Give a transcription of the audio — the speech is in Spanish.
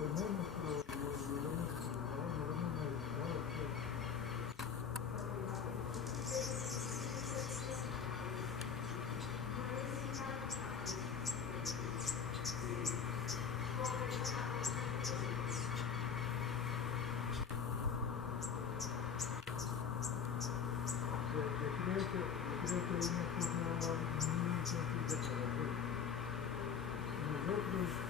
tenemos, pero llegamos modificados, pues. O sea, yo creo que hay una cosa muy sencilla para hacer. Nosotros